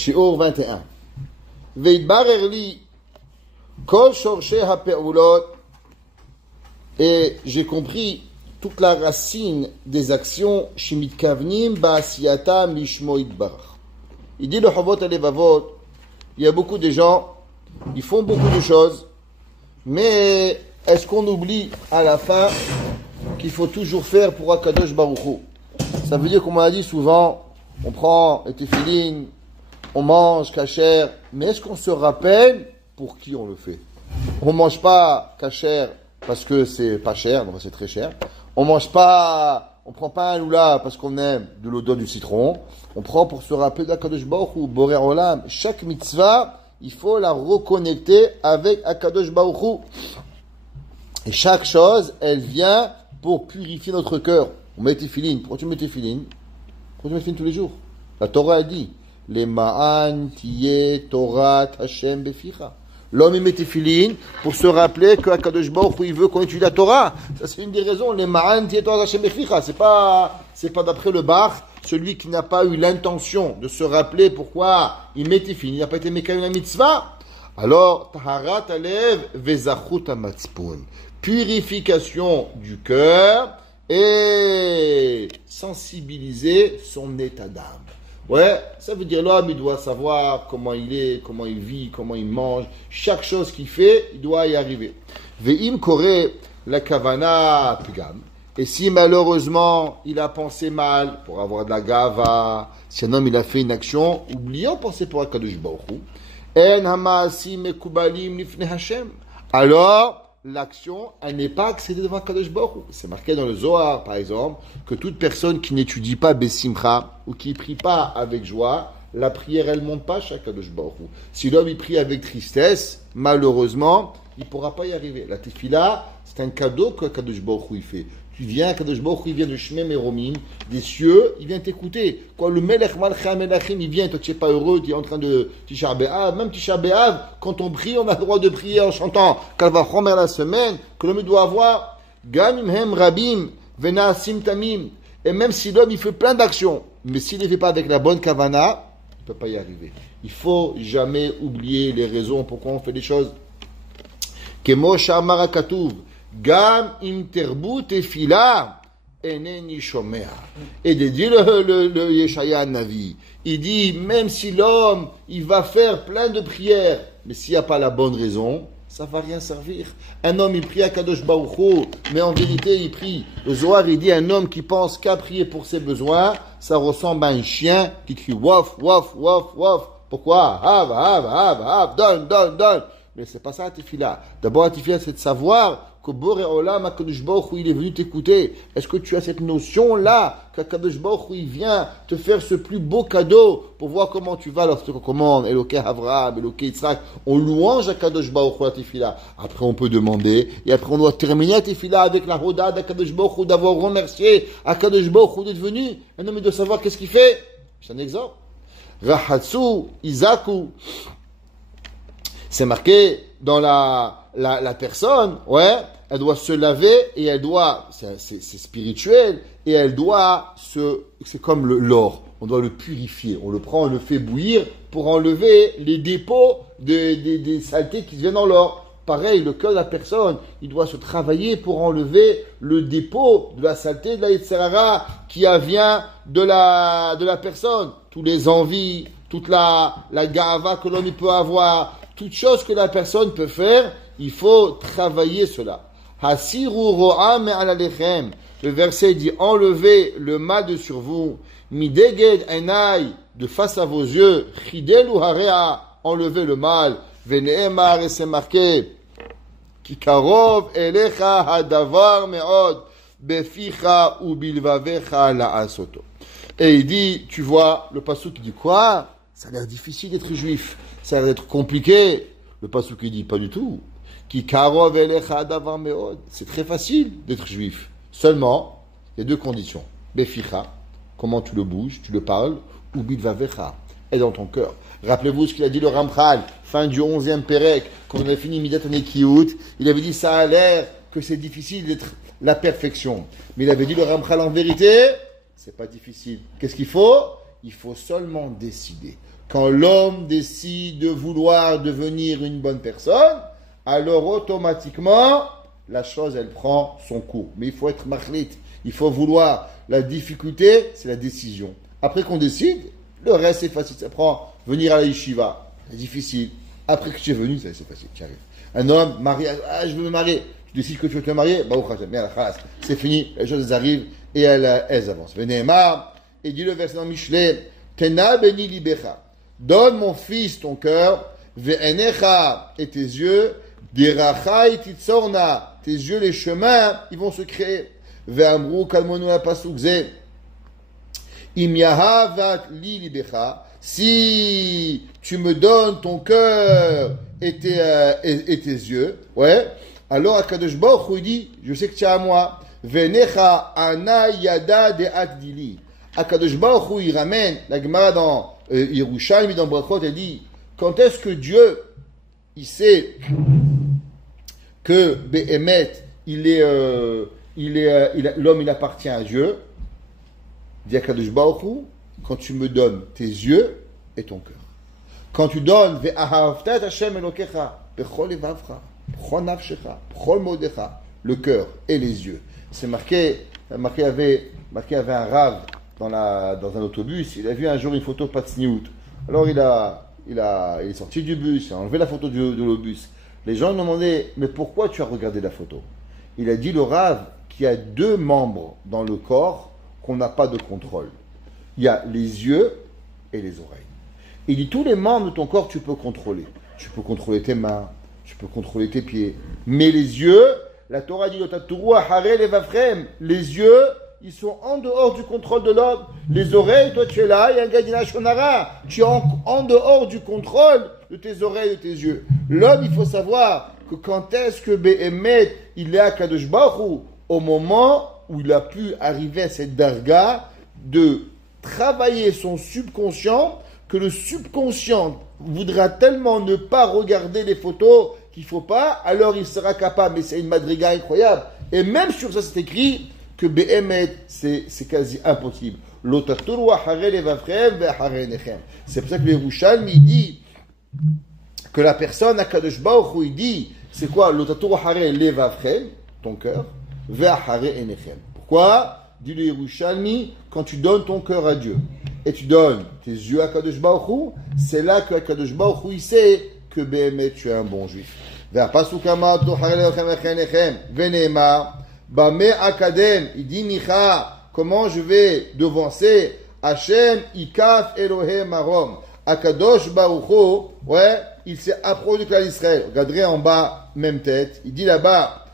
Shiur 21. Veitbarer li kol shorshei ha'pe'ulot. Et j'ai compris toute la racine des actions shimit kavnim ba'asiyatam lishmo itbarach. Il dit le Chovot HaLevavot, il y a beaucoup de gens, ils font beaucoup de choses, mais est-ce qu'on oublie à la fin qu'il faut toujours faire pour Akadosh Baruch Hu? Ça veut dire, comme on a dit souvent, on prend les téfilines, on mange kasher, mais est-ce qu'on se rappelle pour qui on le fait? On mange pas kasher parce que c'est pas cher, donc c'est très cher. On prend pas un loula parce qu'on aime de l'odeur du citron. On prend pour se rappeler d'Akadosh Baruch Hu, Borei Olam. Chaque mitzvah, il faut la reconnecter avec Akadosh Baruch Hu. Et chaque chose, elle vient pour purifier notre cœur. On met téfilines. Pourquoi tu mets téfilines? Pourquoi tu mets téfilines tous les jours? La Torah a dit, les ma'an tiye Torah Hashem beficha. L'homme il met téfilines pour se rappeler qu'Akadosh Baruch Hu il veut qu'on étudie la Torah. Ça c'est une des raisons. Les ma'an tiye Torah Hashem beficha. C'est pas d'après le Bach, celui qui n'a pas eu l'intention de se rappeler pourquoi il met téfilines. Il n'a pas été mekayim la mitzvah. Alors taharat alev vezachut hamatzpun. Purification du cœur et sensibiliser son état d'âme. Ouais, ça veut dire l'homme, il doit savoir comment il est, comment il vit, comment il mange. Chaque chose qu'il fait, il doit y arriver. Ve'im kore la kavana pigam. Et si malheureusement, il a pensé mal pour avoir de la gava, si un homme il a fait une action, oubliant penser pour Akadosh Baruch Hu, en hamaasim mekubalim lifnei Hashem. Alors, l'action, elle n'est pas accédée devant Kadosh Baruch Hu. C'est marqué dans le Zohar, par exemple, que toute personne qui n'étudie pas Bessimcha, ou qui ne prie pas avec joie, la prière, elle ne monte pas chez Kadosh Baruch Hu. Si l'homme, il prie avec tristesse, malheureusement, il ne pourra pas y arriver. La tefila, c'est un cadeau que Kadosh Baruch Hu, il fait. Tu viens, Kadosh Baruch Hu, il vient de Shmei Meromim, des cieux, il vient t'écouter. Quand le Melech Malcha Melachim, il vient, toi tu n'es pas heureux, tu es en train de Tisha B'Av, même Tisha B'Av, quand on prie, on a le droit de prier en chantant Kalva Chomer la semaine, que l'homme doit avoir Gamim Hem Rabim, Venaasim Tamim. Et même si l'homme il fait plein d'actions, mais s'il ne les fait pas avec la bonne kavana, il ne peut pas y arriver. Il faut jamais oublier les raisons pourquoi on fait les choses. Kemo Shamar HaKatuv. Gam im terbu tefila eneni shomea. Et de dire le Yeshaya Navi, il dit même si l'homme il va faire plein de prières, mais s'il n'y a pas la bonne raison, ça va rien servir. Un homme il prie à Kadosh Baruch Hu, mais en vérité il prie. Le Zohar il dit un homme qui pense qu'à prier pour ses besoins, ça ressemble à un chien qui crie waf waf waf waf. Pourquoi? Hav, donne. Mais c'est pas ça la tefila. D'abord la tefila c'est de savoir que Borei Olam, Akadosh Baruch Hu, il est venu t'écouter. Est-ce que tu as cette notion-là qu'Akadosh Baruch Hu, il vient te faire ce plus beau cadeau pour voir comment tu vas lorsque tu recommandes Eloké Avraham, Eloké Yitzhak. On louange Akadosh Baruch Hu la tefila. Après on peut demander et après on doit terminer la tefila avec la roda d'Akadosh Baruch Hu d'avoir remercié Akadosh Baruch Hu d'être venu. Un homme doit savoir qu'est-ce qu'il fait. C'est un exemple. Rahatsu, Izaku. C'est marqué dans la personne, ouais, elle doit se laver et elle doit, c'est spirituel, et elle doit c'est comme l'or, on doit le purifier, on le prend, on le fait bouillir pour enlever les dépôts des saletés qui viennent dans l'or. Pareil, le cœur de la personne, il doit se travailler pour enlever le dépôt de la saleté de la Yetzer Hara qui vient de la personne, tous les envies, toute la gava que l'homme peut avoir, toute chose que la personne peut faire, il faut travailler cela. Hasiru ro'a me'al alechem. Le verset dit enlevez le mal de sur vous. Mideged enai, de face à vos yeux. Chidelu harea, enlevez le mal. Vene'emar, et c'est marqué. Kikarov elecha hadavar me'od. Beficha u bilvavecha la'asoto. Et il dit, tu vois, le pasuk qui dit quoi? Ça a l'air difficile d'être juif. Ça a l'air d'être compliqué. Le pasuk il dit pas du tout. Ki karov elecha davar meod. C'est très facile d'être juif. Seulement, il y a deux conditions. Beficha, comment tu le bouges, tu le parles, ou bilvavecha, est dans ton cœur. Rappelez-vous ce qu'il a dit le Ramchal, fin du 11e Pérec, quand on a fini Midat Anekiyut, il avait dit ça a l'air que c'est difficile d'être la perfection. Mais il avait dit le Ramchal en vérité, c'est pas difficile. Qu'est-ce qu'il faut? il faut seulement décider. Quand l'homme décide de vouloir devenir une bonne personne, alors automatiquement, la chose, elle prend son cours. Mais il faut être machlit, il faut vouloir. La difficulté, c'est la décision. Après qu'on décide, le reste, c'est facile. Ça prend venir à la yeshiva, c'est difficile. Après que tu es venu, c'est facile, tu arrives. Un homme marié, je veux me marier. Tu décides que tu veux te marier, c'est fini, les choses arrivent et elles avancent. Venéma, et dit le verset dans Michelet, Tena beni libecha, donne mon fils ton cœur, ve'enecha et tes yeux, deracha et titzorna, tes yeux, les chemins, ils vont se créer. Ve'amru kalmonu la pasukze, im yahavat li libecha, si tu me donnes ton cœur et tes yeux, ouais, alors Akadosh Baruch Hu dit, je sais que tu es à moi. Venecha ana yada de akdili. Akadosh Baruch Hu, il ramène la Gemara dans Yerushalmi, dans Brachot, elle dit, quand est-ce que Dieu, il sait que Behemet, l'homme, il appartient à Dieu, dit Akadosh Baruch Hu, quand tu me donnes tes yeux et ton cœur. Quand tu donnes ve'ahavta et Hashem elokecha bechol levavcha bechol nafshecha bechol modecha, le cœur et les yeux. C'est marqué avait un rave dans un autobus. Il a vu un jour une photo Pat Sniout. Alors il est sorti du bus, il a enlevé la photo de l'obus. Les gens lui ont demandé, mais pourquoi tu as regardé la photo? Il a dit, le rave, qu'il y a 2 membres dans le corps qu'on n'a pas de contrôle. Il y a les yeux et les oreilles. Il dit, tous les membres de ton corps, tu peux contrôler. Tu peux contrôler tes mains, tu peux contrôler tes pieds. Mais les yeux, la Torah dit, les yeux, ils sont en dehors du contrôle de l'homme. Les oreilles, toi tu es là, il y a un gars dit Shonara, tu es en dehors du contrôle de tes oreilles et de tes yeux. L'homme, il faut savoir que quand est-ce que Behemet, il est à Kadosh Baruch Hu, au moment où il a pu arriver à cette darga de travailler son subconscient, que le subconscient voudra tellement ne pas regarder les photos qu'il ne faut pas, alors il sera capable, mais c'est une madriga incroyable. Et même sur ça, c'est écrit que Behemet, c'est quasi impossible. C'est pour ça que le Yerushalmi dit que la personne à Kadosh Baruch Hu, il dit, c'est quoi? Ton cœur, pourquoi? Dit le Yerushalmi, quand tu donnes ton cœur à Dieu et tu donnes tes yeux à Kadosh Baruch Hu, c'est là que Kadosh Baruch Hu, il sait que Behemet, tu es un bon juif. Bamé Akadem, il dit Micha, comment je vais devancer Hachem Ikaf Elohim Arom. Akadosh Baruch Hu, ouais, il s'est approché du clan d'Israël. Regardez en bas, même tête. Il dit là-bas,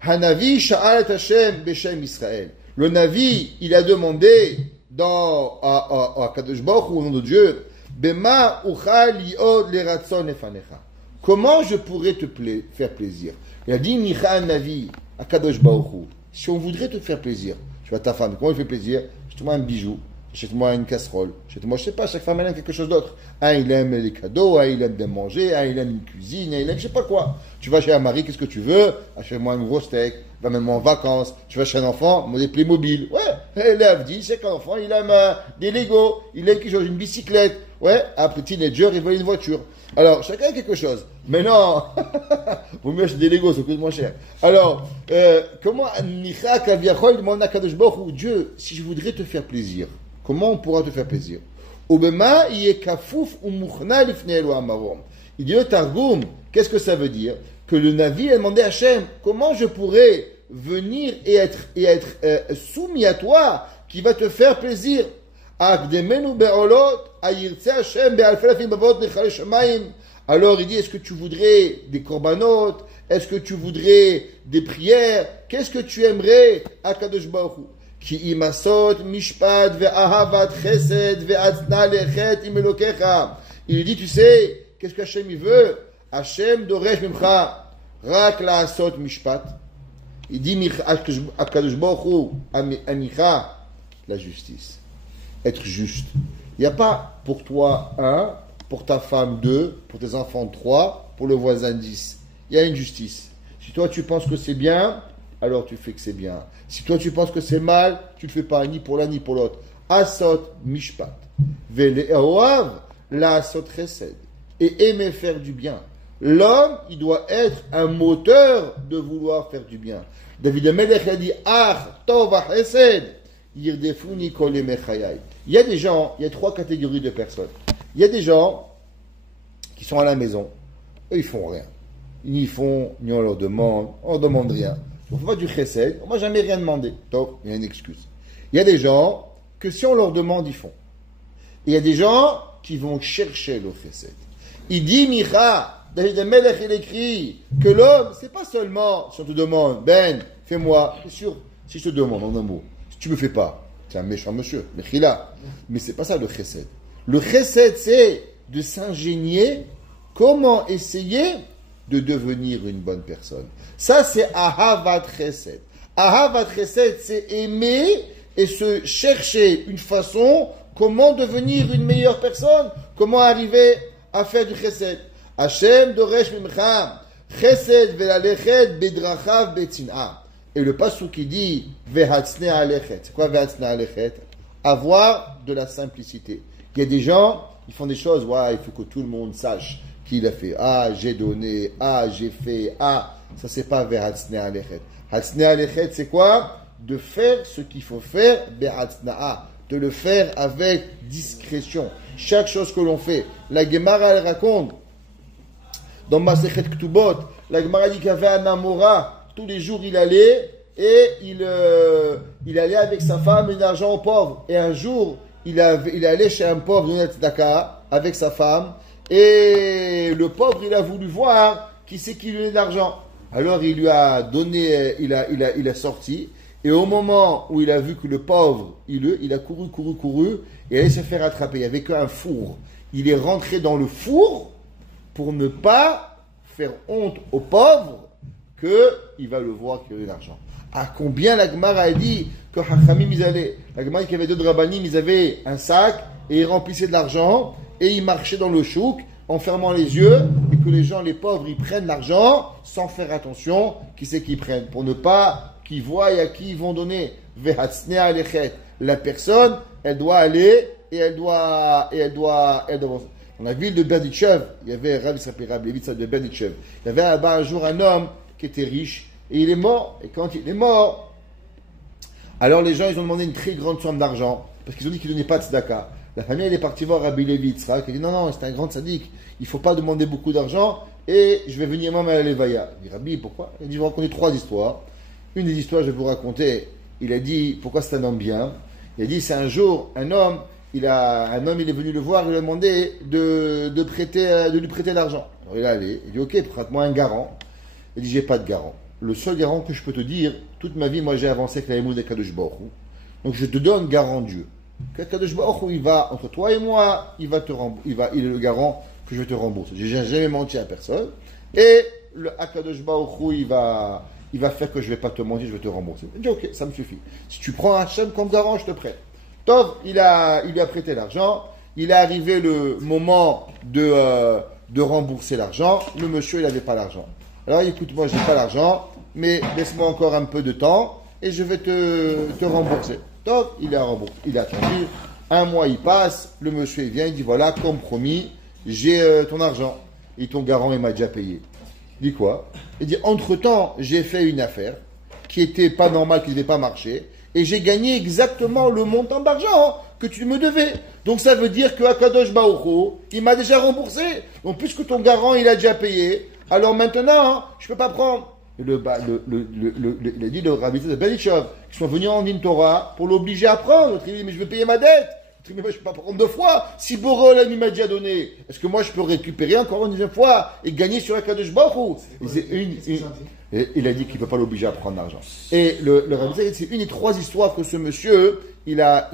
Hanavi Sha'al et Hachem Beshem Israël. Le Navi, il a demandé à Akadosh Baruch Hu, au nom de Dieu, Bema Uchal Liod Leratson Lefanecha. Comment je pourrais te faire plaisir? Il a dit Micha Navi. À Kadosh Baruch Hu, si on voudrait te faire plaisir, tu vois ta femme, comment elle fait plaisir? Achète-moi un bijou, achète-moi une casserole, achète-moi, je sais pas, chaque femme elle aime quelque chose d'autre. Un il aime les cadeaux, un il aime bien manger, un il aime une cuisine, un il aime je sais pas quoi. Tu vas chez un mari, qu'est-ce que tu veux? Achète-moi un gros steak, va même en vacances. Tu vas chez un enfant, des Playmobil. Ouais, l'élève dit, c'est qu'un enfant il aime des Lego, il aime quelque chose, une bicyclette. Ouais, un petit teenager, il veut une voiture. Alors, chacun a quelque chose. Mais non, vous mieux acheter des Legos, ça coûte moins cher. Alors, comment Nicha Kaviachol demande à Kadosh Baruch Hu, Dieu, si je voudrais te faire plaisir, comment on pourra te faire plaisir? Obema yekafouf ou muchna lifnei Elohim amarom. Il dit le Targum, qu'est-ce que ça veut dire? Que le Navi a demandé à Hachem, comment je pourrais venir et être soumis à toi, qui va te faire plaisir? Alors il dit, est-ce que tu voudrais des korbanot? Est-ce que tu voudrais des prières? Qu'est-ce que tu aimerais à Kadosh Baruch Hu? Ki imasot mishpat ve'ahavat chesed ve'atzna lechet imelokecha. Il lui dit, tu sais, qu'est-ce que Hachem il veut? Hachem doresh mimcha rak la'asot mishpat. Il dit à Kadosh Baruch Hu, amicha, la justice. Être juste. Il n'y a pas pour toi 1, pour ta femme 2, pour tes enfants 3, pour le voisin 10. Il y a une justice. Si toi tu penses que c'est bien, alors tu fais que c'est bien. Si toi tu penses que c'est mal, tu ne le fais pas ni pour l'un ni pour l'autre. asot mishpat, ve'le'oav la'asot chesed, et aimer faire du bien. L'homme, il doit être un moteur de vouloir faire du bien. David Amelech a dit, tov chesed, yirdefuni kol yemei chayai. Il y a des gens, il y a 3 catégories de personnes. Il y a des gens qui sont à la maison, eux ils font rien. Ni ils font, ni on leur demande rien. On fait pas du chesed, on m'a jamais rien demandé. Donc, il y a une excuse. Il y a des gens que si on leur demande, ils font. Et il y a des gens qui vont chercher le chesed. Il dit, Micha, David Amelech, il écrit que l'homme, c'est pas seulement, si on te demande, Ben, fais-moi, c'est sûr, si je te demande en un mot, si tu me fais pas, c'est un méchant monsieur, Mechila. Mais c'est pas ça le chesed. Le chesed, c'est de s'ingénier comment essayer de devenir une bonne personne. Ça, c'est Ahavat Chesed. Ahavat Chesed, c'est aimer et se chercher une façon comment devenir une meilleure personne, comment arriver à faire du Chesed. Hashem doresh mimcha Chesed ve'alechet bedrachav betzina. Et le pasuk qui dit ve'hatzne alechet. C'est quoi ve'hatzne alechet? Avoir de la simplicité. Il y a des gens, ils font des choses, ouais, il faut que tout le monde sache qu'il a fait. Ah, j'ai donné. Ah, j'ai fait. Ah, ça c'est pas ve'hatzne alechet. Hatzne alechet, c'est quoi? De faire ce qu'il faut faire, be'hatzna'a. De le faire avec discrétion. Chaque chose que l'on fait. La Gemara, elle raconte, dans Masechet Ktubot, la Gemara dit qu'il y avait un Amora. Tous les jours, il allait et il allait avec sa femme et d'argent aux pauvres. Et un jour, il allait chez un pauvre de Tzedaka avec sa femme. Et le pauvre, il a voulu voir qui c'est qui lui donnait de l'argent. Alors, il lui a donné, il a sorti. Et au moment où il a vu que le pauvre, il a couru, et allait se faire attraper. Il n'y avait qu'un four. Il est rentré dans le four pour ne pas faire honte au pauvre qu'il va le voir qu'il a de l'argent. À combien la Gemara a dit que Hachamim ils allaient. La Gemara qu'il y avait 2 Drabanim, ils avaient un sac et ils remplissaient de l'argent et ils marchaient dans le chouk en fermant les yeux et que les gens, les pauvres, ils prennent l'argent sans faire attention qui c'est qu'ils prennent pour ne pas qu'ils voient à qui ils vont donner. Vehatzne alechet. La personne, elle doit aller et elle doit. Dans la ville de Berditchev, il y avait Rabbi s'appelait Rabbi Levitsa de Berditchev. Il y avait là-bas un jour un homme qui était riche et il est mort. Et quand il est mort, alors les gens ils ont demandé une très grande somme d'argent parce qu'ils ont dit qu'ils ne donnaient pas de tzedaka. La famille elle est partie voir Rabbi Levitsa qui a dit non, c'est un grand tzaddik, il ne faut pas demander beaucoup d'argent et je vais venir moi à la Levaya. Il dit Rabbi, pourquoi? Il dit je vais vous raconter 3 histoires. Une des histoires je vais vous raconter, il a dit pourquoi c'est un homme bien. Il a dit c'est un jour un homme il est venu le voir, il lui a demandé de lui prêter l'argent. Alors il est allé, il dit ok, prête-moi un garant. Il dit j'ai pas de garant. Le seul garant que je peux te dire, toute ma vie, moi j'ai avancé avec la émouse d'Akadosh Baruch Hu. Donc je te donne garant Dieu. Qu'Akadosh Baruch Hu, il va, entre toi et moi, il est le garant que je vais te rembourser. J'ai jamais menti à personne. Et le Akadosh Baruch Hu, il va faire que je vais pas te mentir, je vais te rembourser. Il dit ok, ça me suffit. Si tu prends Hachem comme garant, je te prête. Tov, il lui a prêté l'argent. Il est arrivé le moment de rembourser l'argent. Le monsieur, il n'avait pas l'argent. Alors, écoute, moi, je n'ai pas l'argent, mais laisse-moi encore un peu de temps et je vais te rembourser. Tov, il a remboursé. Il a attendu. 1 mois, il passe. Le monsieur, il vient, il dit, voilà, comme promis, j'ai ton argent. Et ton garant, il m'a déjà payé. Il dit quoi? Il dit, entre-temps, j'ai fait une affaire qui était pas normale, qui ne devait pas marcher. Et j'ai gagné exactement le montant d'argent que tu me devais. Donc ça veut dire que Akadosh Baruch Hu, il m'a déjà remboursé. Donc puisque ton garant, il a déjà payé, alors maintenant, je ne peux pas prendre. Et il a dit le Rabbi de Berditchev, qui sont venus en Din Torah pour l'obliger à prendre. L'autre, il dit, mais je vais payer ma dette. L'autre, mais je ne peux pas prendre 2 fois. Si Borol, il m'a déjà donné, est-ce que moi, je peux récupérer encore une deuxième fois et gagner sur Akadosh Baruch Hu? Et il a dit qu'il ne peut pas l'obliger à prendre l'argent. Et le Rabbi dit, c'est une des 3 histoires que ce monsieur, la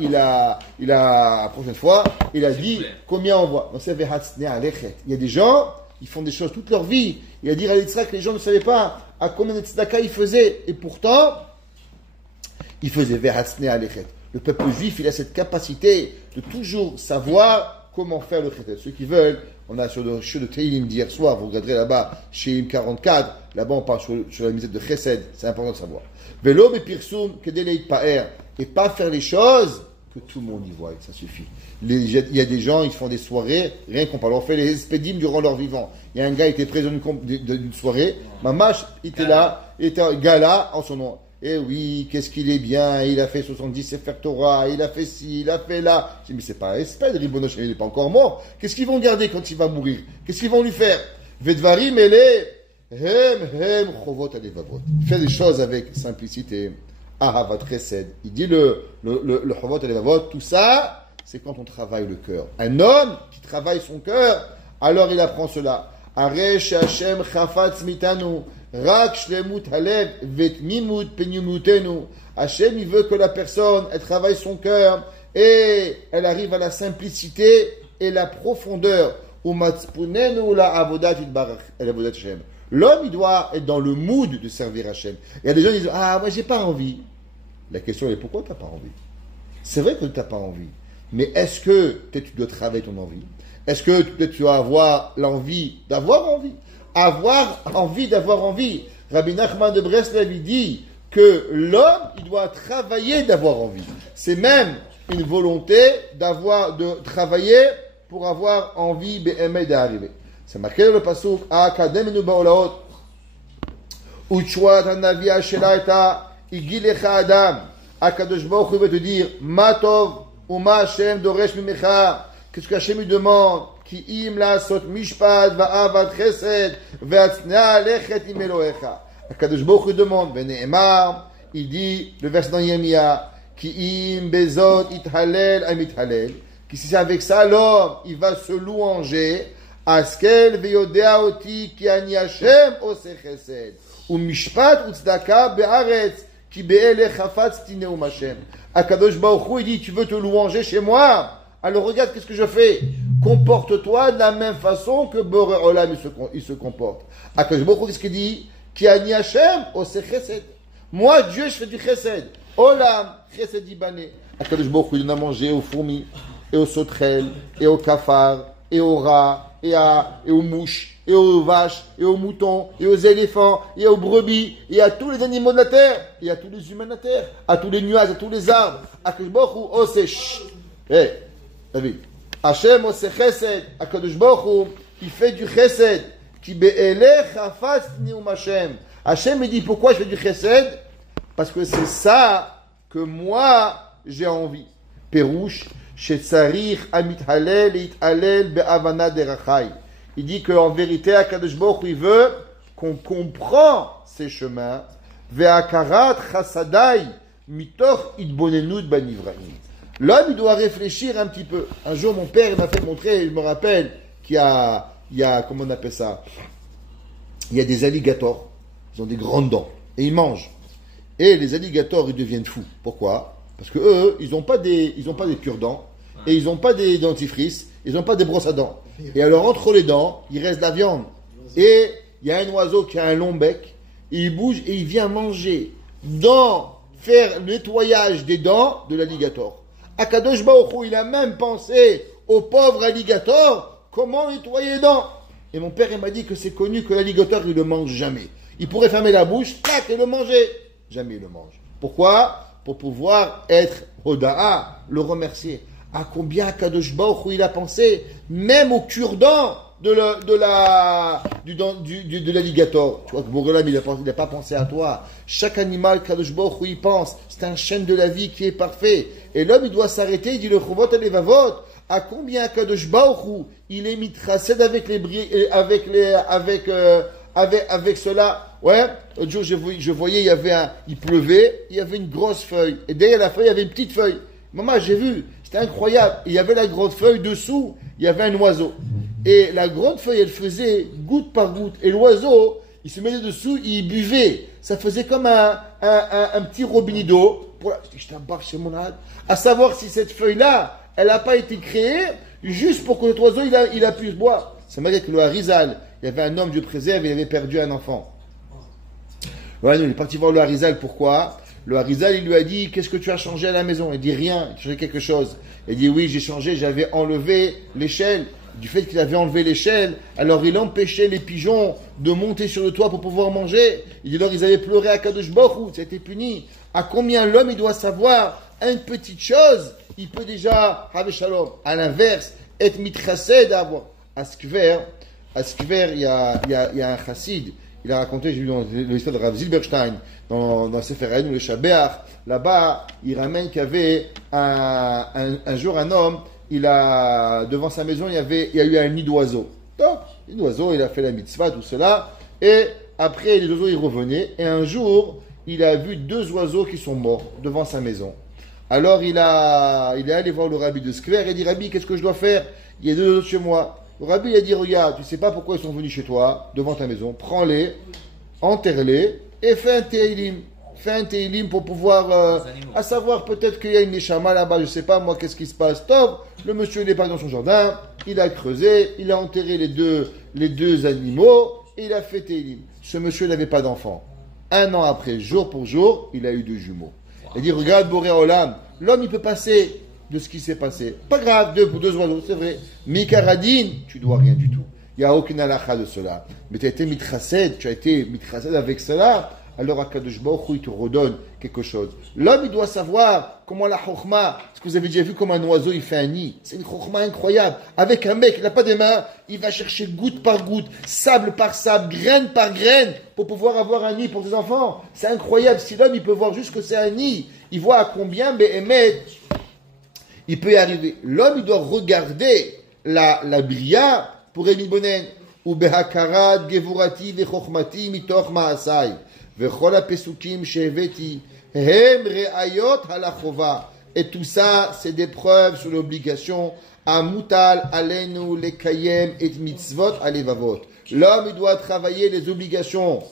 prochaine fois, il a dit combien on voit. Il y a des gens, ils font des choses toute leur vie. Il a dit à l'Israël que les gens ne savaient pas à combien de tzedaka ils faisaient. Et pourtant, ils faisaient vehatzne alechet. Le peuple juif, il a cette capacité de toujours savoir comment faire le chesed. Ceux qui veulent, on a sur le show de Tehillim d'hier soir, vous regarderez là-bas, chez Im 44, là-bas on parle sur la misère de chesed, c'est important de savoir. Velo bepirsum kedeleit pa'er, et pas faire les choses que tout le monde y voie, ça suffit. Il y a des gens, ils font des soirées, rien qu'on parle. On fait les spédimes durant leur vivant. Il y a un gars qui était présent d'une soirée, Mamash, il était là, il était un gala en son nom. Eh oui, qu'est-ce qu'il est bien, il a fait 70 Sefer Torah, il a fait ci, il a fait là. Je dis, mais c'est pas un espèce, Ribono Shel, il n'est pas encore mort. Qu'est-ce qu'ils vont garder quand il va mourir? Qu'est-ce qu'ils vont lui faire? Vedvarim ele, hem, chovot alevavot. Fait des choses avec simplicité. Ahavat chesed. Il dit le chovot alevavot, tout ça, c'est quand on travaille le cœur. Un homme qui travaille son cœur, alors il apprend cela. Aresh Hashem chafatz mitanu. Rak shlemut halev vetmimut penyumutenu. Hashem, il veut que la personne, elle travaille son cœur et elle arrive à la simplicité et la profondeur. Umatspunenu la avodat itbarach, l'avodat Hashem. L'homme, il doit être dans le mood de servir Hashem. Il y a des gens qui disent, ah, moi, j'ai pas envie. La question est, pourquoi t'as pas envie? C'est vrai que t'as pas envie. Mais est-ce que peut-être tu dois travailler ton envie? Est-ce que peut-être tu dois avoir l'envie d'avoir envie? Avoir envie d'avoir envie. Rabbi Nachman de Breslev, il dit que l'homme, il doit travailler d'avoir envie. C'est même une volonté de travailler pour avoir envie d'arriver. C'est marqué dans le pasuk Akademenu ba'olaot Uchwat hanavi ashela eta igilecha adam. Akadosh Baruch Hu va te dire Ma tov uma Hashem doresh mimecha. Qu'est-ce que Hashem lui demande? Ki im la'asot mishpat va'avat chesed ve'atznea lechet im Elohecha. Akadosh Baruch Hu demande Vene'emar, il dit le verset dans Yémia Ki im bezot ithalel amithalel. Que si c'est avec ça l'homme il va se louanger. Askel veyodea oti ki ani Hashem oseh chesed umishpat utzdaka be'aretz ki be'elech chafatzti neum Hashem. Akadosh Baruch Hu, il dit, tu veux te louanger chez moi? Alors regarde qu'est-ce que je fais. Comporte-toi de la même façon que Boré Olam il se comporte. Akadosh Baruch Hu, qu'est-ce qu'il dit? Ki ani Hashem oseh chesed. Moi, Dieu, je fais du chesed. Olam chesed ibane. Akadosh Baruch Hu, il donne à manger aux fourmis et aux sauterelles et aux cafards et aux rats et aux mouches, et aux vaches, et aux moutons, et aux éléphants, et aux brebis, et à tous les animaux de la terre, et à tous les humains de la terre, à tous les nuages, à tous les arbres. Akadosh Baruch Hu oseh. David. Hashem oseh chesed. Akadosh Baruch Hu, il fait du chesed. Ki be'elech chafaz nium Hashem. Hashem me dit pourquoi je fais du chesed? Parce que c'est ça que moi j'ai envie. Pérouche. Il dit qu'en vérité, Akadosh Baruch Hu, il veut qu'on comprend ses chemins. L'homme, il doit réfléchir un petit peu. Un jour, mon père il m'a fait montrer, je me rappelle, qu'il y a, comment on appelle ça? Il y a des alligators. Ils ont des grandes dents. Et ils mangent. Et les alligators, ils deviennent fous. Pourquoi? Parce que eux, ils n'ont pas des cure-dents, et ils n'ont pas des dentifrices, ils n'ont pas des brosses à dents. Et alors, entre les dents, il reste de la viande. Et il y a un oiseau qui a un long bec, et il bouge, et il vient manger, faire le nettoyage des dents de l'alligator. Akadosh Baruch Hu, il a même pensé au pauvre alligator, comment nettoyer les dents. Et mon père, il m'a dit que c'est connu que l'alligator, il ne le mange jamais. Il pourrait fermer la bouche, clac, et le manger. Jamais il le mange. Pourquoi? Pour pouvoir être Hoda'a, le remercier. À combien Kadosh Baruch Hu il a pensé, même au cure-dent de l'alligator. Tu vois que Borelam, il n'a pas pensé à toi. Chaque animal, Kadosh Baruch Hu il pense. C'est un chaîne de la vie qui est parfait. Et l'homme, il doit s'arrêter, il dit le Chovot Alevavot. À combien Kadosh Baruch Hu il est mitracède avec cela. Ouais, l'autre jour, je voyais, il pleuvait, il y avait une grosse feuille. Et derrière la feuille, il y avait une petite feuille. Maman, j'ai vu, c'était incroyable. Il y avait la grande feuille, dessous, il y avait un oiseau. Et la grande feuille, elle faisait goutte par goutte. Et l'oiseau, il se mettait dessous, il buvait. Ça faisait comme un petit robinet d'eau. Je t'embarque chez mon âne. À savoir si cette feuille-là, elle n'a pas été créée juste pour que l'autre oiseau, il a pu se boire. C'est malgré que le Harizal, il y avait un homme, Dieu préserve, et il avait perdu un enfant. Ouais, il est parti voir le Harizal, pourquoi? Le Harizal, il lui a dit, qu'est-ce que tu as changé à la maison? Il dit, rien, il a changé quelque chose. Il dit, oui, j'ai changé, j'avais enlevé l'échelle. Du fait qu'il avait enlevé l'échelle, alors il empêchait les pigeons de monter sur le toit pour pouvoir manger. Il dit, alors ils avaient pleuré à Kadosh Baruch Hu, ça a été puni. À combien l'homme, il doit savoir une petite chose il peut déjà, Shalom, à l'inverse, être mitchased à avoir. À Skver, il y a un chassid, il a raconté, j'ai vu dans l'histoire de Rav Zilberstein, dans Sefer Haynu, le Shabeach, là-bas, il ramène qu'il y avait un jour un homme, devant sa maison, il y a eu un nid d'oiseaux. Donc, nid d'oiseaux, il a fait la mitzvah, tout cela, et après, les oiseaux, ils revenaient, et un jour, il a vu 2 oiseaux qui sont morts devant sa maison. Alors, il est allé voir le rabbi de Skver, et il dit, Rabbi, qu'est-ce que je dois faire? Il y a 2 oiseaux chez moi. Le rabbi il a dit, regarde, tu sais pas pourquoi ils sont venus chez toi, devant ta maison, prends-les, enterre-les, et fais un teilim. Fais un teilim pour pouvoir, à savoir peut-être qu'il y a une neshama là-bas, je sais pas moi, qu'est-ce qui se passe. Top, le monsieur n'est pas dans son jardin, il a creusé, il a enterré les deux animaux, et il a fait teilim. Ce monsieur n'avait pas d'enfant. 1 an après, jour pour jour, il a eu 2 jumeaux. Il dit, regarde, Boré Olam, l'homme il peut passer de ce qui s'est passé. Pas grave, 2 oiseaux, c'est vrai. Mikaradine, tu dois rien du tout. Il n'y a aucune halakha de cela. Mais tu as été mitrased, avec cela, alors Akadosh Baruch Hu, il te redonne quelque chose. L'homme, il doit savoir comment la chokhma, est-ce que vous avez déjà vu comment un oiseau, il fait un nid? C'est une chokhma incroyable. Avec un mec, il n'a pas des mains, il va chercher goutte par goutte, sable par sable, graine par graine, pour pouvoir avoir un nid pour ses enfants. C'est incroyable. Si l'homme, il peut voir juste que c'est un nid, il voit à combien, mais il peut y arriver. L'homme, il doit regarder la bria pour Émile Bonen. Ou behakarad gevurati vechokhmati mitoch maasai. Vechol hapesukim sheveti. Hem reayot halachova. Et tout ça, c'est des preuves sur l'obligation. Amutal alenu lekayem et mitzvot alevavot. L'homme, il doit travailler les obligations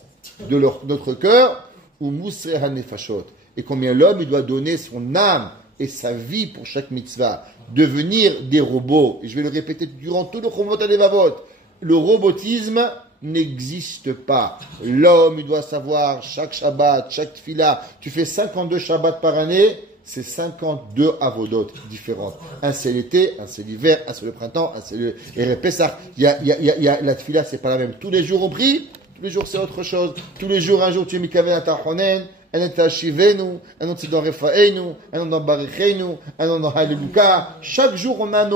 de notre cœur. Ou musre hanefashot. Et combien l'homme, il doit donner son âme et sa vie pour chaque mitzvah, devenir des robots. Et je vais le répéter durant tout le Chomot Alevavot. Le robotisme n'existe pas. L'homme, il doit savoir chaque Shabbat, chaque Tfila. Tu fais 52 Shabbats par année, c'est 52 avodot différentes. Un c'est l'été, un c'est l'hiver, un c'est le printemps, un c'est le Pessah. La Tfila, c'est pas la même. Tous les jours on prie, tous les jours c'est autre chose. Tous les jours, un jour tu es Mikaven Atachonen, un autre Shivenu, un autre dans Refaenu, un autre dans Barichenu, un autre dans Haleluka. Chaque jour, on a un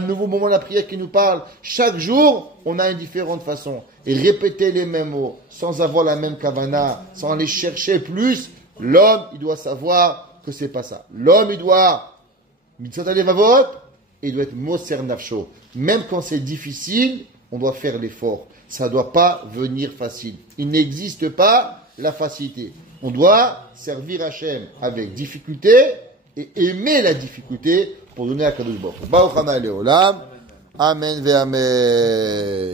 nouveau moment de la prière qui nous parle. Chaque jour, on a une différente façon. Et répéter les mêmes mots, sans avoir la même kavana, sans aller chercher plus, l'homme, il doit savoir que c'est pas ça. L'homme, il doit mitzvot alevavot, et il doit être moser nafsho. Même quand c'est difficile, on doit faire l'effort. Ça ne doit pas venir facile. Il n'existe pas la facilité. On doit servir Hachem avec difficulté et aimer la difficulté pour donner à Kadosh Baruch Hu. Baruch Hana Leolam. Amen ve Amen.